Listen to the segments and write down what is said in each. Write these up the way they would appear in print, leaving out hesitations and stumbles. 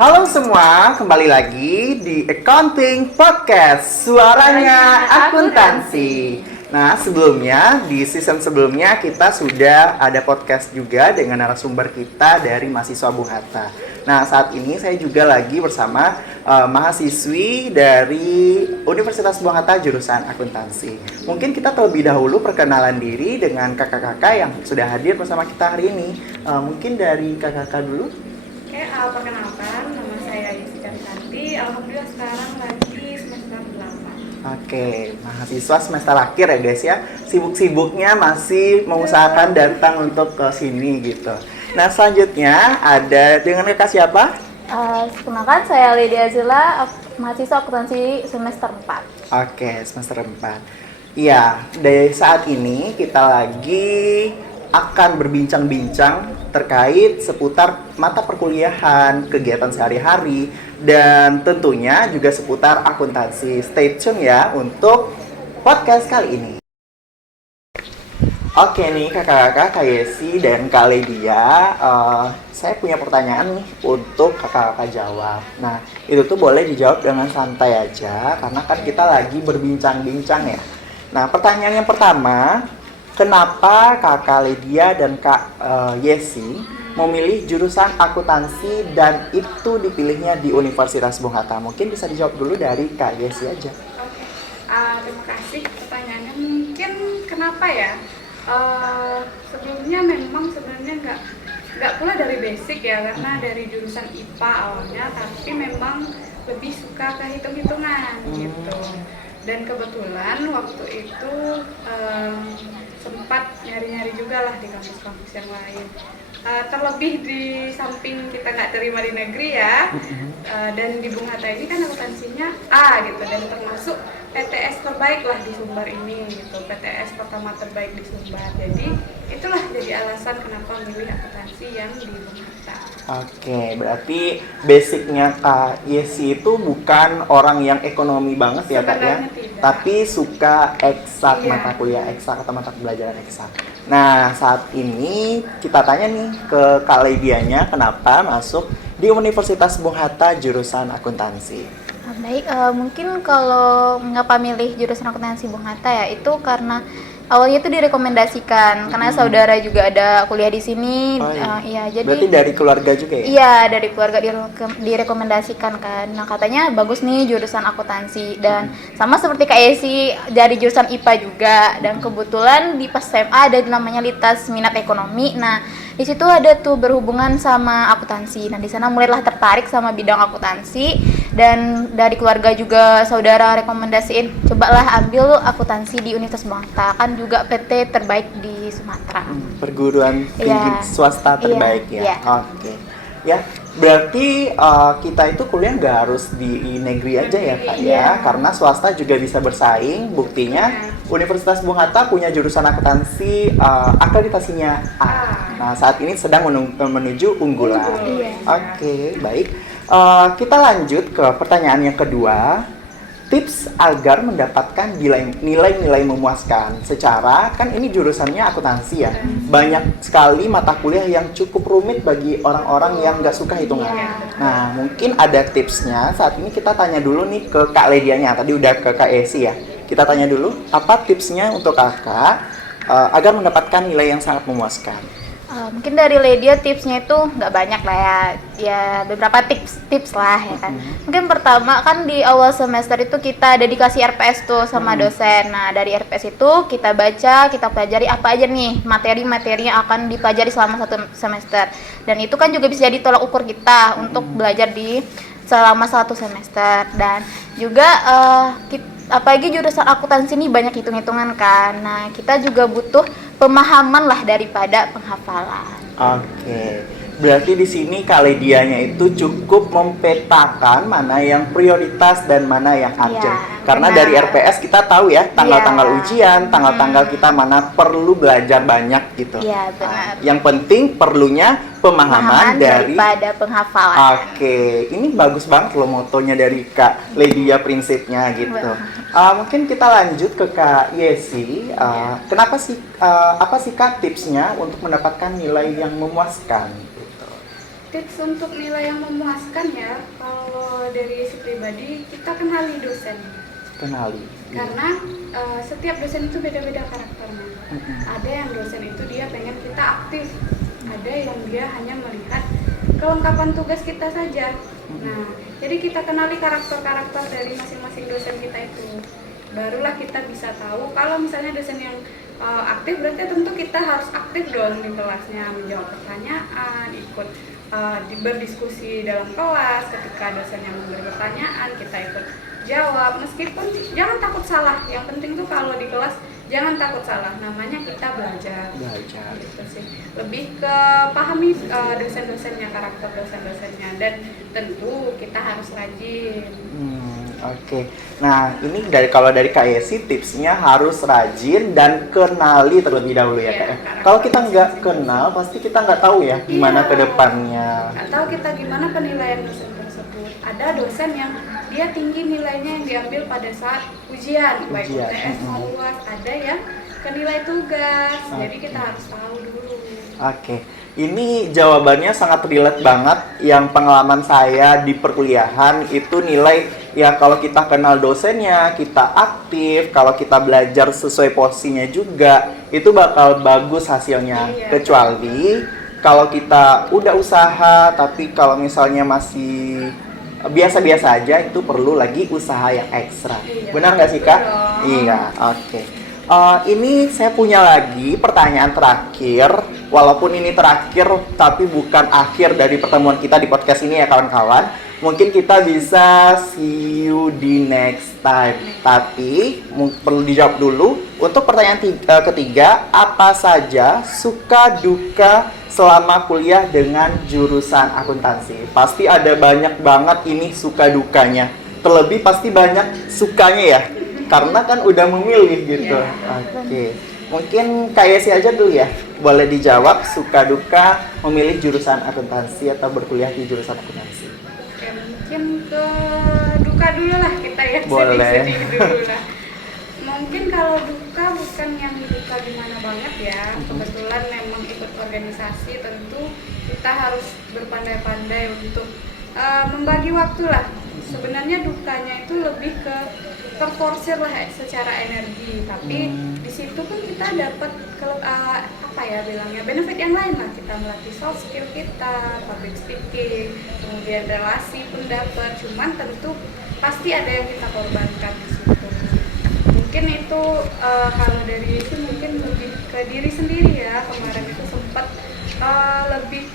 Halo semua, kembali lagi di Accounting Podcast, suaranya akuntansi. Nah, sebelumnya, di season sebelumnya kita sudah ada podcast juga dengan narasumber kita dari mahasiswa Bung Hatta. Nah, saat ini saya juga lagi bersama mahasiswi dari Universitas Bung Hatta jurusan akuntansi. Mungkin kita terlebih dahulu perkenalan diri dengan kakak-kakak yang sudah hadir bersama kita hari ini. Mungkin dari kakak-kakak dulu. Oke, perkenalkan, nama saya Yesi Santi. Alhamdulillah sekarang lagi semester 8. Oke, mahasiswa semester akhir ya guys ya. Sibuk-sibuknya masih mengusahakan datang untuk ke sini gitu. Nah, selanjutnya ada dengan kakak siapa? Perkenalkan, saya Lydia Zila, mahasiswa akuntansi semester 4. Oke, semester 4. Iya, dari saat ini kita lagi akan berbincang-bincang terkait seputar mata perkuliahan, kegiatan sehari-hari, dan tentunya juga seputar akuntansi. Stay tune ya untuk podcast kali ini. Oke nih kakak-kakak, Kak Yesi dan Kak Ledia, saya punya pertanyaan nih untuk kakak-kakak jawab. Nah, itu tuh boleh dijawab dengan santai aja, karena kan kita lagi berbincang-bincang ya. Nah, pertanyaan yang pertama, kenapa kakak Ledia dan Kak Yesi memilih jurusan akuntansi dan itu dipilihnya di Universitas Bung Hatta? Mungkin bisa dijawab dulu dari Kak Yesi aja. Oke, terima kasih pertanyaannya. Mungkin kenapa ya? Sebelumnya memang sebenarnya nggak pula dari basic ya, karena dari jurusan IPA awalnya, tapi memang lebih suka ke hitung-hitungan gitu. Dan kebetulan waktu itu sempat nyari-nyari juga lah di kampus-kampus yang lain. Terlebih di samping kita nggak terima di negeri ya, dan di Bung Hatta ini kan akuntansinya A gitu, dan termasuk PTS terbaik lah di Sumbar ini gitu, PTS pertama terbaik di Sumbar. Jadi itulah jadi alasan kenapa memilih akuntansi yang di Bung Hatta. Oke, berarti basicnya Kak Yesi itu bukan orang yang ekonomi banget ya Kak ya, Tidak. tapi suka eksak, Iya. mata kuliah eksak atau mata pelajaran eksak. Nah, saat ini kita tanya nih ke Kak Ledianya kenapa masuk di Universitas Bung Hatta jurusan akuntansi. Baik, mungkin kalau mengapa milih jurusan akuntansi Bung Hatta ya, itu karena awalnya itu direkomendasikan karena saudara juga ada kuliah di sini. Iya, jadi berarti dari keluarga juga ya? iya, dari keluarga direkomendasikan kan. Nah, katanya bagus nih jurusan akuntansi, dan sama seperti Kak Yesi dari jurusan IPA juga, dan kebetulan di pas SMA ada namanya Litas Minat Ekonomi. Nah, di situ ada tuh berhubungan sama akuntansi. Nah, di sana mulailah tertarik sama bidang akuntansi, dan dari keluarga juga saudara rekomendasiin cobalah ambil akuntansi di Universitas Bung Hatta, kan juga PT terbaik di Sumatera. Perguruan tinggi swasta terbaik ya. Iya. Oke. Ya, berarti kita itu kuliah nggak harus di negeri aja ya Kak ya, karena swasta juga bisa bersaing. Buktinya Universitas Bung Hatta punya jurusan akuntansi akreditasinya A. Nah, saat ini sedang menuju unggulan. Oke, baik. Kita lanjut ke pertanyaan yang kedua. Tips agar mendapatkan nilai-nilai memuaskan. Secara kan ini jurusannya akuntansi ya. Banyak sekali mata kuliah yang cukup rumit bagi orang-orang yang nggak suka hitungan. Nah, mungkin ada tipsnya. Saat ini kita tanya dulu nih ke Kak Ledianya. Tadi udah ke Kak Esi ya. Kita tanya dulu, apa tipsnya untuk kakak agar mendapatkan nilai yang sangat memuaskan? Mungkin dari Ledia tipsnya itu nggak banyak lah ya beberapa tips lah ya kan. Mungkin pertama kan di awal semester itu kita ada dikasih RPS tuh sama dosen. Nah, dari RPS itu kita baca, kita pelajari apa aja nih materi-materi yang akan dipelajari selama satu semester, dan itu kan juga bisa jadi tolak ukur kita untuk belajar di selama satu semester. Dan juga apalagi jurusan akuntansi ini banyak hitung-hitungan kan. Nah, kita juga butuh pemahaman lah daripada penghafalan. Oke. Berarti di sini Kak Ledianya itu cukup memetakan mana yang prioritas dan mana yang urgent. Karena benar. dari RPS kita tahu ya tanggal-tanggal ujian, tanggal-tanggal kita mana perlu belajar banyak gitu. Iya, benar. Yang penting perlunya pemahaman daripada penghafalan. Oke, ini bagus banget loh motonya dari Kak Ledia prinsipnya gitu. Mungkin kita lanjut ke Kak Yesi. Kenapa sih apa sih Kak tipsnya untuk mendapatkan nilai yang memuaskan? Gitu. Tips untuk nilai yang memuaskan ya, kalau dari si pribadi kita kenali dosen. Kenali. Karena setiap dosen itu beda-beda karakternya. Ada yang dosen itu dia pengen kita aktif, ada yang dia hanya melihat kelengkapan tugas kita saja. Nah, jadi kita kenali karakter-karakter dari masing-masing dosen kita itu. Barulah kita bisa tahu kalau misalnya dosen yang aktif, berarti tentu kita harus aktif dong di kelasnya, menjawab pertanyaan, ikut berdiskusi dalam kelas. Ketika dosen yang memberi pertanyaan, kita ikut jawab, meskipun jangan takut salah. Yang penting tuh kalau di kelas jangan takut salah, namanya kita belajar gitu sih. Lebih ke pahami dosen-dosennya, karakter dosen-dosennya, dan tentu kita harus rajin. Oke. Nah, ini kalau dari Kak Yesi tipsnya harus rajin dan kenali terlebih dahulu ya, Kak. Kalau kita nggak kenal, pasti kita nggak tahu ya gimana ke depannya. Nggak tahu kita gimana penilaian dosen tersebut. Ada dosen yang dia tinggi nilainya yang diambil pada saat ujian. Baik UTS maupun UAS. Ada yang ke nilai tugas. Jadi kita harus tahu dulu. Oke. Ini jawabannya sangat relate banget. Yang pengalaman saya di perkuliahan itu nilai ya, kalau kita kenal dosennya, kita aktif, kalau kita belajar sesuai porsinya juga, itu bakal bagus hasilnya. Kecuali kalau kita udah usaha, tapi kalau misalnya masih biasa-biasa aja, itu perlu lagi usaha yang ekstra. Benar nggak sih, Kak? Iya, oke. Ini saya punya lagi pertanyaan terakhir. Walaupun ini terakhir, tapi bukan akhir dari pertemuan kita di podcast ini ya kawan-kawan. Mungkin kita bisa see you di next time. Tapi perlu dijawab dulu. Untuk pertanyaan ketiga, apa saja suka duka selama kuliah dengan jurusan akuntansi? Pasti ada banyak banget ini suka dukanya. Terlebih pasti banyak sukanya ya, karena kan udah memilih gitu. Oke. Mungkin Kak Yesi aja dulu ya. Boleh dijawab suka duka memilih jurusan akuntansi atau berkuliah di jurusan akuntansi. Oke, mungkin ke duka dulu lah kita ya. Boleh. Sedih-sedih dulu lah. Mungkin kalau duka bukan yang duka gimana banget ya. Kebetulan memang ikut organisasi, tentu kita harus berpandai-pandai untuk membagi waktu lah. Sebenarnya dukanya itu lebih ke terforsir lah secara energi, tapi di situ pun kita dapat apa ya bilangnya, benefit yang lain lah. Kita melatih soft skill kita, public speaking, kemudian relasi pun dapat. Cuman tentu pasti ada yang kita korbankan di situ. Mungkin itu kalau dari itu mungkin lebih ke diri sendiri ya. Kemarin itu sempat lebih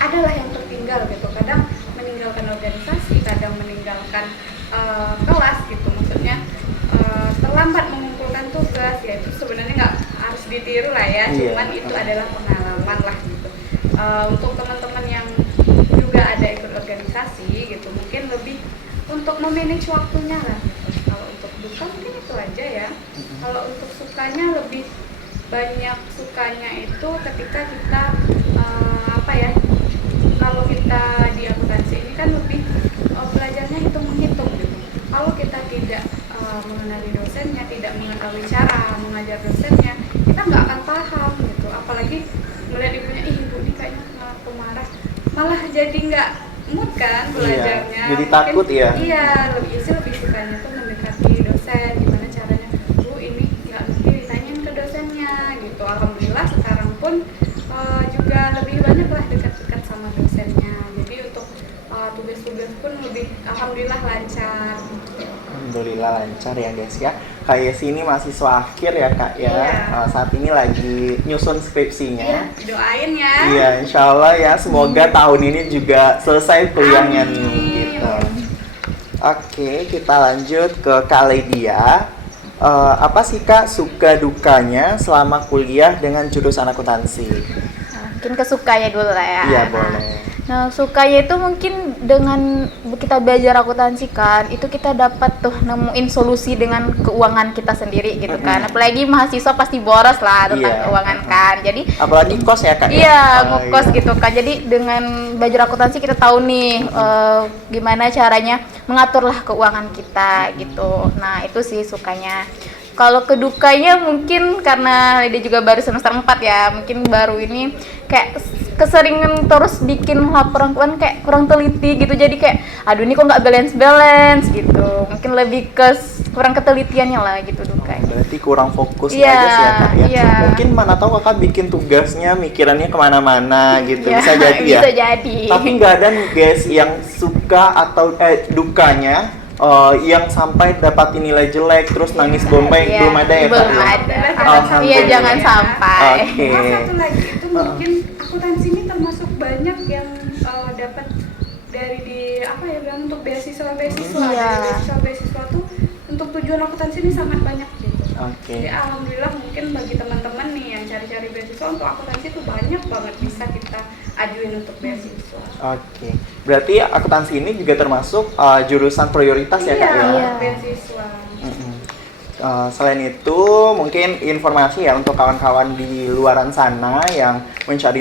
adalah yang tertinggal gitu. Kadang meninggalkan organisasi, kadang meninggalkan kelas gitu. Maksudnya terlambat mengumpulkan tugas, ya itu sebenarnya nggak harus ditiru lah ya. Cuman itu adalah pengalaman lah gitu. Untuk teman-teman yang juga ada ikut organisasi gitu, mungkin lebih untuk memanage waktunya lah gitu. Kalau untuk duka mungkin itu aja ya. Kalau untuk sukanya, lebih banyak sukanya itu ketika kita apa ya, kalau kita di akuntansi ini kan lebih belajarnya hitung-menghitung gitu. Kalau kita tidak mengenali dosennya, tidak mengetahui cara mengajar dosennya, kita nggak akan paham gitu. Apalagi melihat ibunya, ibu ini kayaknya pemarah, malah jadi nggak mood kan belajarnya. Jadi takut ya? Iya, lebih sukanya tuh mendekati dosen, gimana caranya. Bu, ini nggak mesti ditanyain ke dosennya gitu. Alhamdulillah sekarang pun juga lebih banyak lah dekat-dekat sama dosennya. Jadi untuk tugas-tugas pun lebih alhamdulillah lancar. Alhamdulillah lancar ya guys ya. Kak Yesi ini mahasiswa akhir ya Kak ya. Saat ini lagi nyusun skripsinya. Iya, doain ya. Iya, insya Allah ya. Semoga tahun ini juga selesai kuliahnya nih gitu. Oke, kita lanjut ke Kak Ledia. Apa sih Kak suka dukanya selama kuliah dengan jurusan akuntansi? Mungkin kesukanya dulu lah ya. Iya, boleh. Nah, sukanya itu mungkin dengan kita belajar akuntansi kan, itu kita dapat tuh nemuin solusi dengan keuangan kita sendiri gitu kan. Apalagi mahasiswa pasti boros lah tentang keuangan kan. Jadi apalagi kos ya Kak? Iya, ngekos gitu kan. Jadi dengan belajar akuntansi kita tahu nih gimana caranya mengaturlah keuangan kita gitu. Nah, itu sih sukanya. Kalau kedukanya mungkin karena dia juga baru semester 4 ya, mungkin baru ini kayak keseringan terus bikin laporan keuangan kayak kurang teliti gitu, jadi kayak aduh ini kok nggak balance gitu, mungkin lebih ke kurang ketelitiannya lah gitu Duka. Berarti kurang fokus Iya, aja sih ya Kak ya. iya. Mungkin mana tahu Kakak bikin tugasnya mikirannya kemana-mana gitu, Iya, bisa jadi ya. bisa jadi. Tapi nggak ada nih guys yang suka atau dukanya yang sampai dapat nilai jelek terus nangis bombay, Iya, belum ada ya Kak? belum ya? ada. Alhamdulillah. Iya, jangan sampai. Oke. Oh, satu lagi itu mungkin akuntansi ini termasuk banyak yang dapat dari di apa ya bilang untuk beasiswa. Iya. Dari beasiswa tuh untuk tujuan akuntansi ini sangat banyak gitu. Oke. Jadi alhamdulillah mungkin bagi teman-teman nih yang cari-cari beasiswa untuk akuntansi itu banyak banget bisa kita ajuin untuk beasiswa. Oke. Berarti akuntansi ini juga termasuk jurusan prioritas ya Kak ya? Iya. Beasiswa. Mm-mm. Selain itu, mungkin informasi ya untuk kawan-kawan di luaran sana yang mencari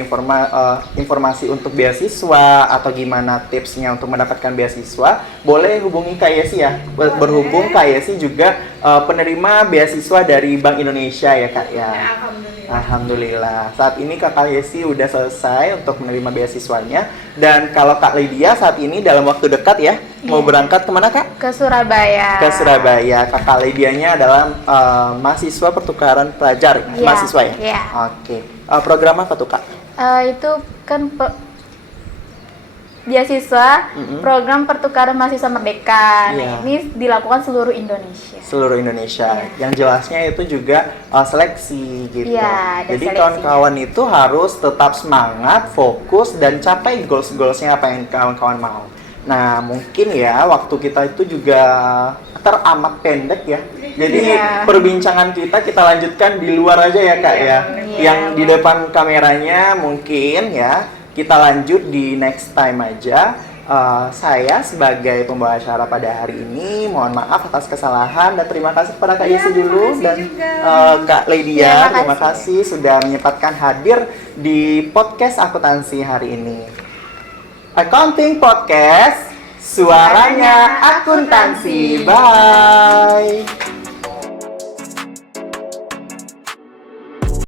informasi untuk beasiswa atau gimana tipsnya untuk mendapatkan beasiswa, boleh hubungi Kak Yesi ya. Berhubung Kak Yesi juga penerima beasiswa dari Bank Indonesia ya Kak ya. Ya, alhamdulillah. Alhamdulillah. Saat ini Kakak Yesi udah selesai untuk menerima beasiswanya. Dan kalau Kak Lydia saat ini dalam waktu dekat ya, mau berangkat kemana Kak? Ke Surabaya. Ke Surabaya. Kakak Lydianya adalah mahasiswa pertukaran pelajar, Iya, mahasiswa ya? iya. Oke. Program apa tuh Kak? Itu kan beasiswa program pertukaran mahasiswa merdeka. Iya. Nah, ini dilakukan seluruh Indonesia. Seluruh Indonesia. Yang jelasnya itu juga seleksi gitu. Iya, ada Jadi seleksinya. kawan-kawan itu harus tetap semangat, fokus, dan capai goals-goalsnya apa yang kawan-kawan mau. Nah, mungkin ya waktu kita itu juga teramat pendek ya. Jadi Iya. perbincangan kita lanjutkan di luar aja ya Kak ya. Iya, Yang di depan kameranya mungkin ya kita lanjut di next time aja. Saya sebagai pembawa acara pada hari ini mohon maaf atas kesalahan dan terima kasih kepada Kak Iya, Yesi terima dulu kasih dan juga. Kak Lydia, Terima terima kasih. kasih sudah menyempatkan hadir di podcast akuntansi hari ini. Accounting Podcast, suaranya akuntansi. Bye.